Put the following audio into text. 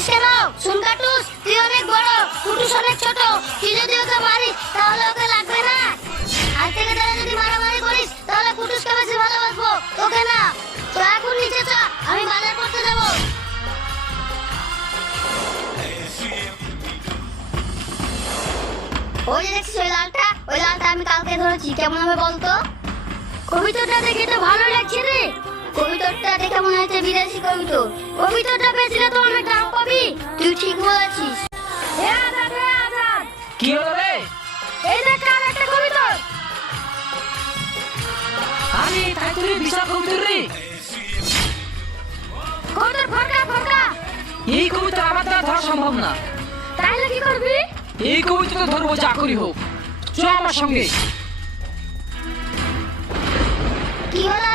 করছিস কেন? শুন কাটুস, তুই অনেক বড়, কুটুস অনেক ছোট। তুই যদি ওকে মারিস তাহলে ওকে লাগবে না। আজ থেকে তোরা যদি মারামারি করিস তাহলে কুটুসকে বেশি ভালোবাসবো, তোকে না। তো এখন নিচে চ, আমি বাজার করতে যাবো। ওই যে দেখছিস ওই লালটা আমি কালকে ধরেছি, কেমন হবে বলতো? কবিতাটা দেখে তো ভালো লাগছে রে। কবিতাটা দেখে মনে হচ্ছে বিদেশি কবিতা। কবিতাটা বেচলে তো অনেক দাম পাবি। তুই ঠিক বলেছিস। আজাদ কি হলো রে? এই দেখ কার একটা কবিতা। আমি তাই তোর বিশাল কবিতা রে। কবিতার ফরকা। এই কবিতা আমার দ্বারা ধরা সম্ভব না। তাহলে কি করবি? এই কবিতা তো ধরবো যা করি হোক। চল আমার সঙ্গে। কি হলো